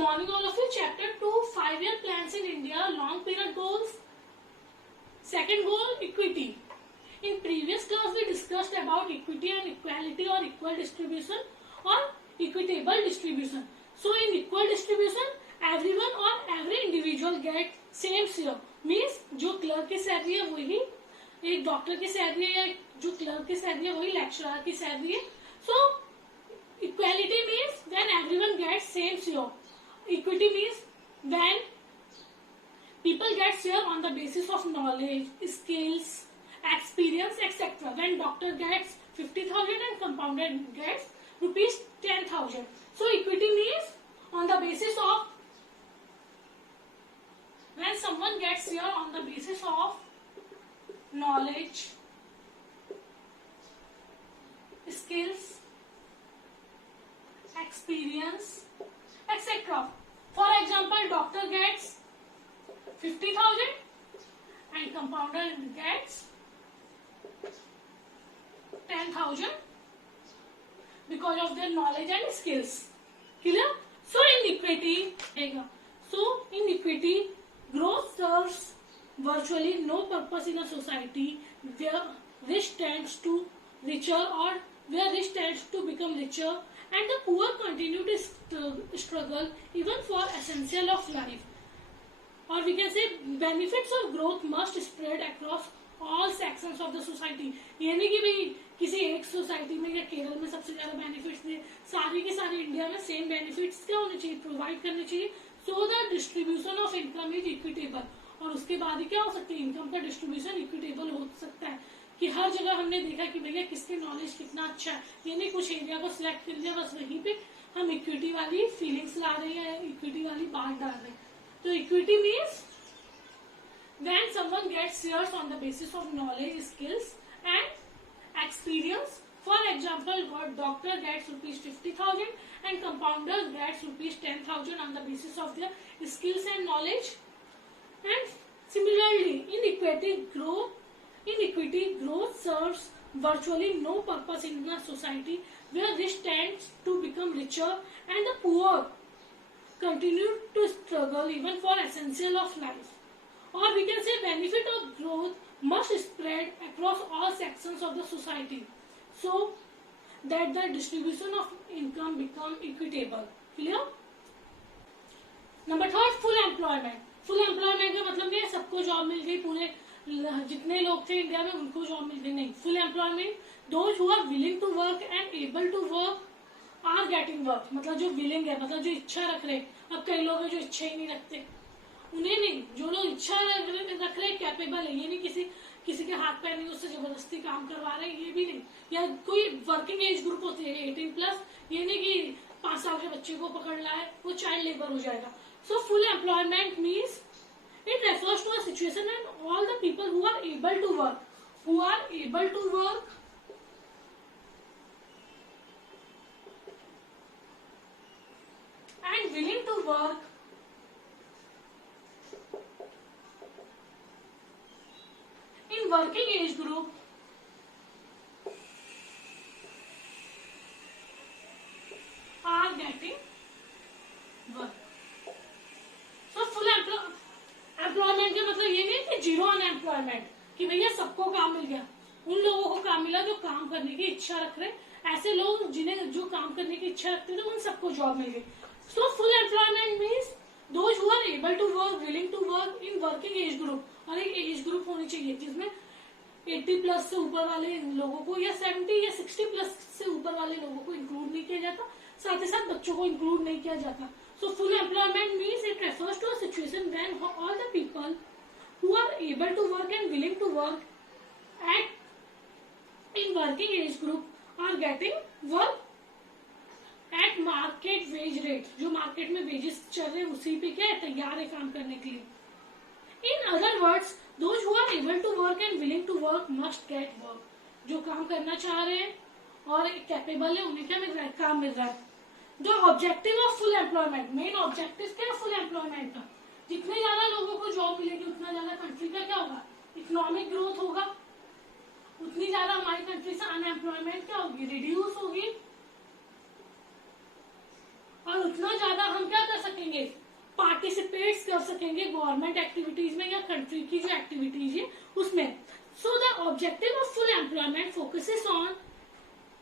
morning all of you. Chapter 2, 5-year plans in India, long period goals. Second goal, equity. In previous class we discussed about equity and equality or equal distribution or equitable distribution. So in equal distribution, everyone or every individual get same share. Means जो clerk की salary है वही एक doctor की salary है, या जो clerk की सैलरी है वही लेक्चरर की सैलरी है. So equality means when everyone gets same share. Equity means when people get share on the basis of knowledge, skills, experience, etc. When doctor gets 50,000 and compounder gets rupees 10,000. So equity means on the basis of when someone gets share on the basis of knowledge, skills, experience, etc. For example, doctor gets 50,000 and compounder gets 10,000 because of their knowledge and skills. Clear? So in equity, growth serves virtually no purpose in a society where rich tends to richer or where rich tends to become richer and the poor continue to struggle even for essential of life. Or we can say benefits of growth must spread across all sections of the society. ये नहीं कि भाई किसी एक society में या केरल में सबसे ज्यादा बेनिफिट्स दे, सारी के सारे इंडिया में सेम बेनिफिट्स क्या होने चाहिए, प्रोवाइड करने चाहिए. So the distribution of income is equitable. और उसके बाद ही क्या हो सकता है, इनकम का डिस्ट्रीब्यूशन इक्विटेबल हो सकता है कि हर जगह हमने देखा कि भैया किसकी नॉलेज कितना अच्छा है, ये नहीं कुछ एरिया को सिलेक्ट कर लिया बस वहीं पे हम इक्विटी वाली फीलिंग्स ला रहे हैं, इक्विटी वाली बात डाल रहे हैं. तो equity means when someone gets shares on the basis of knowledge, skills and experience. For example, what doctor gets rupees 50,000 and compounder gets rupees 10,000 on the basis of their skills and knowledge. And similarly, in equity growth serves virtually no purpose in a society where rich tends to become richer and the poor continue to struggle even for essential of life. Or we can say benefit of growth must spread across all sections of the society so that the distribution of income become equitable. Clear? Number third, full employment. Full employment का मतलब नहीं है सबको job मिल गई, पूरे जितने लोग थे इंडिया में उनको जॉब मिल गई, नहीं. Full employment those who are willing to work and able to work are getting work. मतलब जो willing है, मतलब जो इच्छा रख रहे. अब कई लोग हैं जो इच्छा ही नहीं रखते, उन्हें नहीं. जो लोग इच्छा रख रहे कैपेबल है, ये नहीं किसी के हाथ पैर नहीं उससे जबरदस्ती काम करवा रहे, ये भी नहीं. या कोई वर्किंग एज ग्रुप होती है 18+, ये नहीं कि 5 साल के बच्चे को पकड़ लाए, वो चाइल्ड लेबर हो जाएगा. सो full employment means it refers to a situation when all the people who are able to work and willing to work in working age group are getting work. So full employment का मतलब ये नहीं कि zero unemployment कि भैया सबको काम मिल गया. उन लोगों को काम मिला जो काम करने की इच्छा रख रहे, ऐसे लोग जिन्हें जो काम करने की इच्छा रखते थे उन सबको जॉब मिल गई. So full employment means those who are able to work, willing to work in working age group. और एक एज ग्रुप होनी चाहिए जिसमें 80+ से ऊपर वाले लोगों को या 70 या 60+ से ऊपर वाले लोगों को इंक्लूड नहीं किया जाता, साथ ही साथ बच्चों को इंक्लूड नहीं किया जाता. So full employment means it refers to a situation when all the people who are able to work and willing to work in working age group are getting work at market wage rate. जो market में wages चल रहे हैं उसी पे क्या है, तैयार है काम करने के लिए. In other words, those who are able to work and willing to work must get work. जो काम करना चाह रहे हैं और कैपेबल है उन्हें क्या मिल रहा है, काम मिल रहा है. जो objective of full employment, main objective क्या है फुल एम्प्लॉयमेंट का, जितने ज्यादा लोगों को जॉब मिलेगी उतना ज्यादा कंट्री का क्या होगा, इकोनॉमिक ग्रोथ होगा, उतनी ज्यादा हमारी कंट्री से अनएम्प्लॉयमेंट क्या होगी, रिड्यूस होगी, और उतना ज्यादा हम क्या कर सकेंगे, पार्टिसिपेट कर सकेंगे गवर्नमेंट एक्टिविटीज में या कंट्री की जो एक्टिविटीज है उसमें. So the objective of full employment focuses on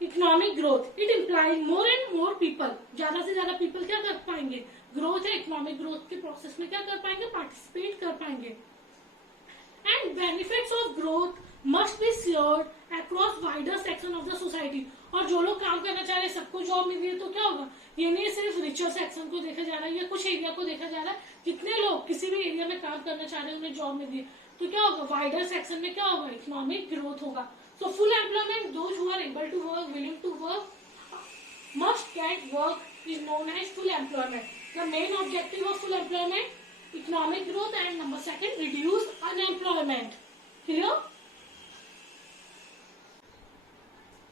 economic growth. It implies more and more people. ज्यादा से ज्यादा पीपल क्या कर पाएंगे, ग्रोथ है इकोनॉमिक ग्रोथ के प्रोसेस में क्या कर पाएंगे, पार्टिसिपेट कर पाएंगे. And benefits of growth must be shared across wider section of the society. और जो लोग काम करना चाह रहे हैं सबको जॉब मिल रही है तो क्या होगा, ये नहीं सिर्फ रिचर सेक्शन को देखा जा रहा है या कुछ एरिया को देखा जा रहा है. जितने लोग किसी भी एरिया में काम करना चाह रहे हैं उन्हें जॉब मिल रही है तो क्या होगा, वाइडर सेक्शन में क्या होगा, इकोनॉमिक ग्रोथ होगा. So full employment, those who are able to work, willing to work, must get work is known as full employment. The main objective of full employment, economic growth, and number second, reduce unemployment. Clear?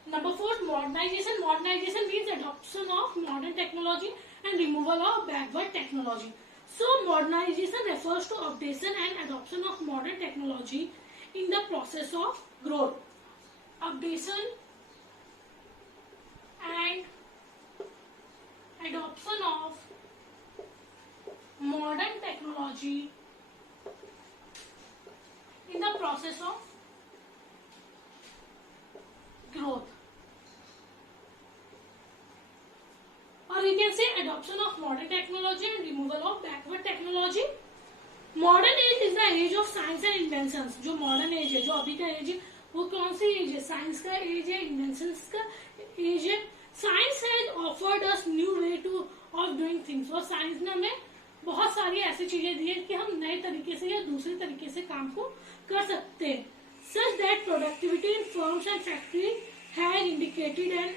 Number four, modernization. Modernization means adoption of modern technology and removal of backward technology. So modernization refers to updation and adoption of modern technology in the process of growth. Updation and adoption of modern technology in the process of growth. Or we can say adoption of modern technology and removal of backward technology. Modern age is the age of science and inventions. जो modern age है, जो अभी का age है, वो कौन सी as है, science का एज है, इन्वेंशंस का एज है. Science has offered us new way two of doing things. और साइंस ने हमें बहुत सारी ऐसी चीजें दी है कि हम नए तरीके से या दूसरे तरीके से काम को कर सकते हैं. Such that productivity in firms and factory has indicated an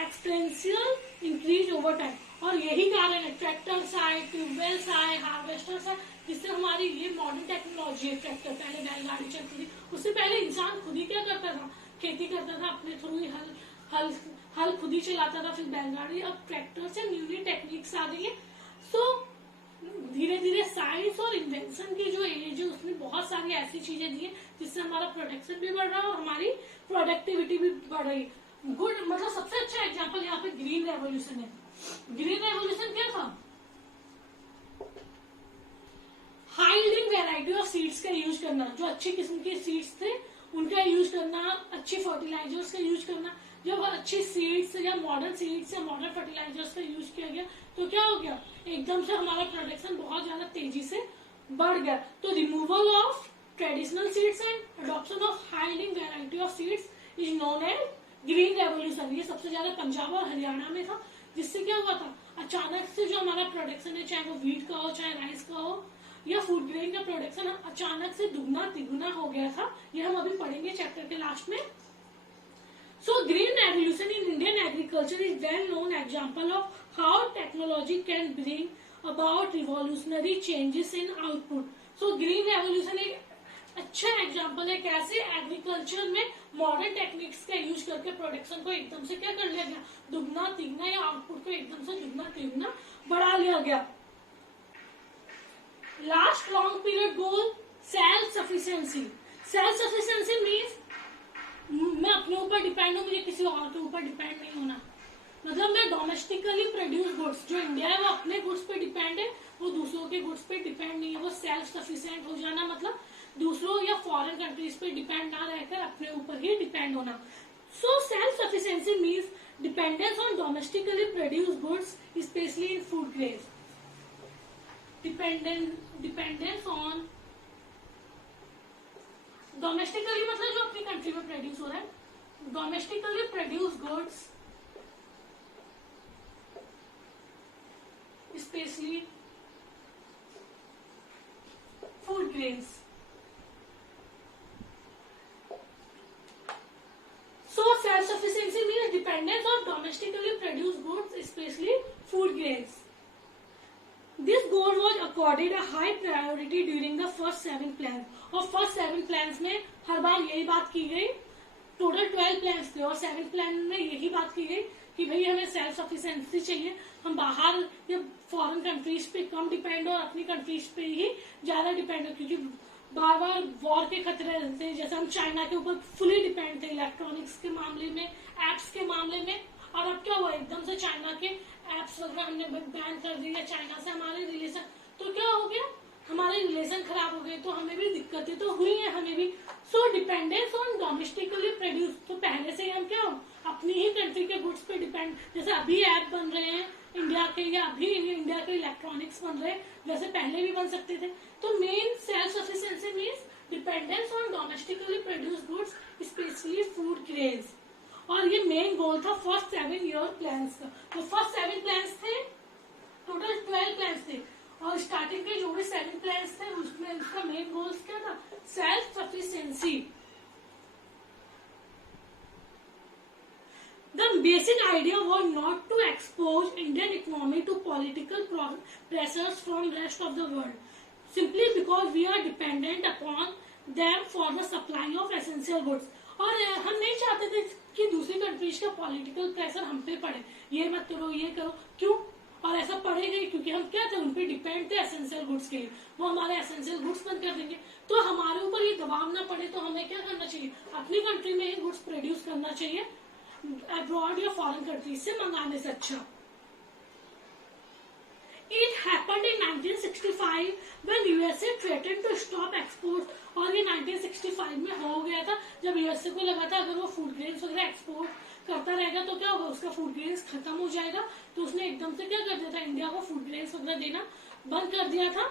exponential increase over time. और यही कारण है ट्रैक्टर्स आए, ट्यूबवेल्स आए, हार्वेस्टर्स आए, जिससे हमारी ये मॉडर्न टेक्नोलॉजी है. ट्रैक्टर पहले बैलगाड़ी चलती थी, उससे पहले इंसान खुद ही क्या करता था, खेती करता था, अपने थ्रू ही हल खुद ही चलाता था, फिर बैलगाड़ी. अब ट्रैक्टर से न्यू टेक्निक्स आ गई है. सो धीरे धीरे साइंस और इन्वेंशन की जो एज है उसने बहुत सारी ऐसी चीजें दी है जिससे हमारा प्रोडक्शन भी बढ़ रहा है और हमारी प्रोडक्टिविटी भी बढ़ रही है. गुड, मतलब सबसे अच्छा एग्जाम्पल यहाँ पे ग्रीन रेवोल्यूशन है. ग्रीन रेवोल्यूशन क्या था, high yielding variety of seeds का यूज करना. जो अच्छी किस्म के सीड्स थे उनका यूज करना, अच्छी फर्टिलाइजर्स का यूज करना. जब अच्छी सीड्स या मॉडर्न सीड्स या मॉडर्न फर्टिलाइजर्स का यूज किया गया तो क्या हो गया, एकदम से हमारा प्रोडक्शन बहुत ज्यादा तेजी से बढ़ गया. तो removal of traditional seeds and adoption of high yielding variety of seeds is known as green revolution. ये सबसे ज्यादा पंजाब और हरियाणा में था. जिससे क्या हुआ था, अचानक से जो हमारा प्रोडक्शन है, चाहे वो व्हीट का हो, चाहे राइस का हो या फूड ग्रेन का प्रोडक्शन, अचानक से दुगना तिगुना हो गया था. ये हम अभी पढ़ेंगे चैप्टर के लास्ट में. So green revolution in Indian agriculture is well known example of how technology can bring about revolutionary changes in output. So green revolution एक अच्छा एग्जाम्पल है कैसे एग्रीकल्चर में मॉडर्न टेक्निक्स का यूज करके प्रोडक्शन को एकदम से क्या कर लिया गया, दुगना तिगना या आउटपुट को एकदम से दुगना तिगना बढ़ा लिया गया. Last long period goal self sufficiency. Self sufficiency means मैं अपने ऊपर डिपेंड हूँ, मुझे किसी और के ऊपर डिपेंड नहीं होना. मतलब मैं डोमेस्टिकली प्रोड्यूस गुड्स, जो इंडिया है वो अपने गुड्स पे डिपेंड है, वो दूसरों के गुड्स पे डिपेंड नहीं है. वो सेल्फ सफिशिएंट हो जाना मतलब दूसरों या फॉरेन कंट्रीज पे डिपेंड ना रहकर अपने ऊपर ही डिपेंड होना. So self sufficiency means dependence on domestically produce goods specially in food grains. Dependence on domestically मतलब जो अपनी कंट्री में प्रोड्यूस हो रहा है, domestically produce goods specially food grains. So self-sufficiency means dependence on domestically produced goods, especially food grains. This goal was accorded a high priority during the first 7 plans. और first 7 plans में हर बार यही बात की गई. Total 12 plans थे और 7 plan में यही बात की गई कि भाई हमें सेल्फ सफिशिएंसी चाहिए. हम बाहर या फॉरेन कंट्रीज पे कम डिपेंड हो और अपनी कंट्रीज पे ही ज्यादा डिपेंड हो, क्योंकि बार बार वॉर के खतरे रहते हैं. जैसे हम चाइना के ऊपर फुली डिपेंड थे इलेक्ट्रॉनिक्स के मामले में, एप्स के मामले में, और अब क्या हुआ, एकदम से चाइना के एप्स वगैरह हमने बैन कर दी या चाइना से हमारे रिलेशन, तो क्या हो गया, हमारे रिलेशन खराब हो गए, तो हमें भी दिक्कतें तो हुई है हमें भी। सो डिपेंडेंस ऑन डोमेस्टिकली प्रोड्यूस, तो पहले से हम क्या अपनी ही कंट्री के गुड्स पे डिपेंड, जैसे अभी ऐप बन रहे हैं इंडिया के, या अभी इंडिया के इलेक्ट्रॉनिक्स बन रहे हैं, वैसे पहले भी बन सकते थे। तो main self sufficiency means dependence on domestically produce goods specially food grains. और ये मेन गोल था फर्स्ट 7 ईयर प्लान्स का। तो फर्स्ट 7 प्लान्स थे, टोटल 12 प्लान्स थे, और स्टार्टिंग के जो भी 7 प्लान्स थे उसमें उसका मेन गोल क्या था, self sufficiency. The basic idea was not to expose Indian economy to political pressures from rest of the world, simply because we are dependent upon them for the supply of essential goods. और हम नहीं चाहते थे कि दूसरी countries का political pressure हम पे पड़े, ये मत करो ये करो, क्यों, और ऐसा पड़ेगा ही क्योंकि हम क्या थे, उन पे डिपेंड थे एसेंशियल गुड्स के लिए, वो हमारे एसेंशियल गुड्स बंद कर देंगे, तो हमारे ऊपर ये दबाव ना पड़े, तो हमें क्या करना चाहिए, अपनी कंट्री में ही गुड्स प्रोड्यूस करना चाहिए, अब्रॉड या फॉरेन कंट्रीज से मंगाने से अच्छा। It happened in 1965 when USA threatened to stop exports, और ये 1965 में हो गया था जब यूएसए को लगा था अगर वो फूड ग्रेन्स वगैरह एक्सपोर्ट करता रहेगा तो क्या होगा, उसका फूड ग्रेन्स खत्म हो जाएगा, तो उसने एकदम से क्या कर दिया था, इंडिया को फूड ग्रेन्स वगैरह देना बंद कर दिया था।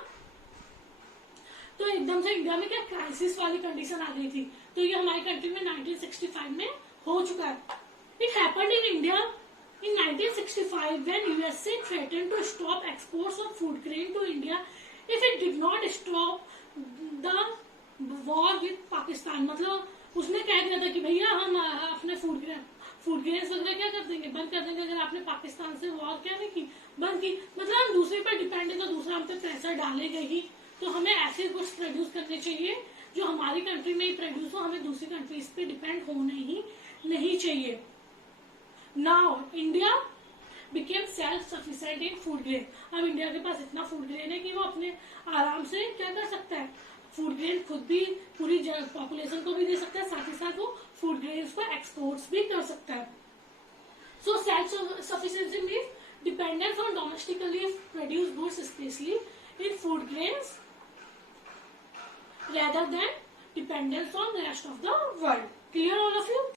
तो एकदम से इंडिया में क्या क्राइसिस वाली कंडीशन आ गई थी, तो ये हमारी कंट्री में 1965 में हो चुका है। It happened in India in 1965 when USA threatened to stop exports of food grain to India if it did not stop the war with Pakistan। मतलब उसने कह दिया था कि भैया हम अपने फूड ग्रेन्स वगैरह क्या कर देंगे, बंद कर देंगे, अगर आपने पाकिस्तान से वॉर क्या नहीं की, बंद की, मतलब हम दूसरे पर डिपेंड है तो दूसरा हम पे प्रेशर डालेगा ही, तो हमें ऐसे गुड्स प्रोड्यूस करने चाहिए जो हमारी कंट्री में ही प्रोड्यूस हो, हमें दूसरी कंट्रीज पे डिपेंड होना ही नहीं चाहिए। Now India became self-sufficient in food grain। अब इंडिया के पास इतना फूड ग्रेन है कि वो अपने आराम से क्या कर सकता है, फूड ग्रेन खुद भी पूरी पॉपुलेशन को भी दे सकता है, साथ ही साथ वो फूड ग्रेन्स को एक्सपोर्ट्स भी कर सकता है। So self sufficiency means dependence on domestically produce goods specially in food grains rather than dependence on the rest of the world। Clear all of you?